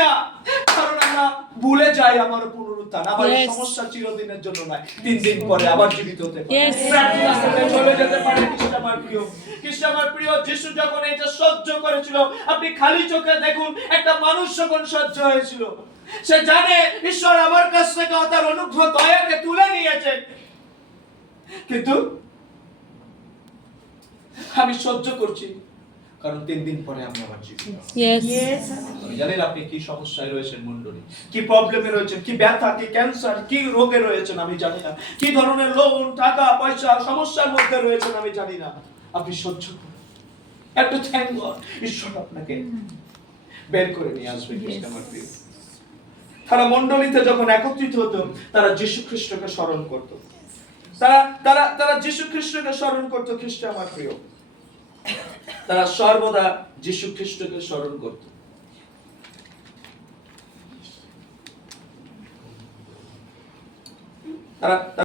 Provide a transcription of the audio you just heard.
না, কারণ আমরা ভুলে যাই আমার পুনরুত্থান, আমার এই সমস্যা চিরদিনের জন্য নয়, 3 দিন পরে আবার জীবিত হতে পারে, প্রার্থনা করলে চলে যেতে পারে। খ্রিস্ট আমার প্রিয়, খ্রিস্ট আমার প্রিয়, যিশু যখন এটা সহ্য করেছিল, আপনি খালি চোখে দেখুন একটা মানুষ যখন সহ্য হয়েছিল, সে জানে ঈশ্বর আমার কাছ থেকে তার অনুগ্রহ দয়াকে তুলে নিয়েছে, কিন্তু আমি সহ্য করছি কারণ 3 দিন পরে আমি আবার জীবিত। আমি জানি না আপনি কি সমস্যায় রয়েছেন মণ্ডলী, কি প্রবলেমে রয়েছেন, কি ব্যথা, কি ক্যান্সার, কি রোগে রয়েছেন আমি জানি না, কি ধরনের লোন টাকা পয়সা সমস্যার মধ্যে রয়েছেন আমি জানি না, আপনি সহ্য করুন, একটু থ্যাংক গড, ঈশ্বর আপনাকে বের করে নিয়ে আসবে। খ্রিস্ট আমার প্রিয়, তারা মণ্ডলীতে যখন একত্রিত হতো তারা যীশু খ্রিস্টকে স্মরণ করত, তারা যীশু খ্রিস্টকে স্মরণ করত। খ্রিস্ট আমার প্রিয়, তারা সর্বদা যীশু খ্রিস্টকে স্মরণ করত। তারা